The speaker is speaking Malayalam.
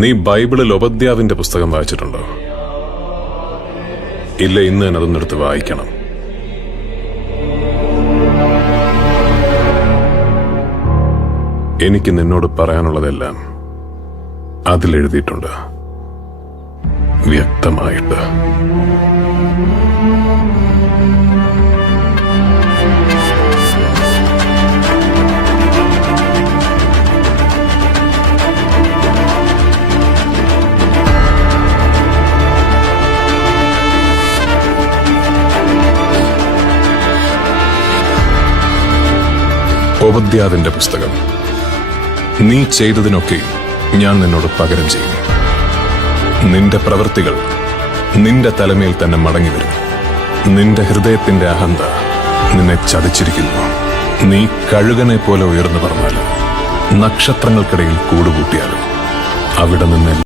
നീ ബൈബിളിൽ ഉപദ്യാവിന്റെ പുസ്തകം വായിച്ചിട്ടുണ്ടോ? ഇല്ല, ഇന്ന് തന്നെ അതൊന്നെടുത്ത് വായിക്കണം. എനിക്ക് നിന്നോട് പറയാനുള്ളതെല്ലാം അതിലെഴുതിയിട്ടുണ്ട്, വ്യക്തമായിട്ട്. ഉപദ്യാവിന്റെ പുസ്തകം. നീ ചെയ്തതിനൊക്കെയും ഞാൻ നിന്നോട് പകരം ചെയ്യും. നിന്റെ പ്രവൃത്തികൾ നിന്റെ തലമേൽ തന്നെ മടങ്ങി വരും. നിന്റെ ഹൃദയത്തിന്റെ അഹന്ത നിന്നെ ചതിച്ചിരിക്കുന്നു. നീ കഴുകനെ പോലെ ഉയർന്നു പറഞ്ഞാലും, നക്ഷത്രങ്ങൾക്കിടയിൽ കൂടുകൂട്ടിയാലും അവിടെ നിന്ന്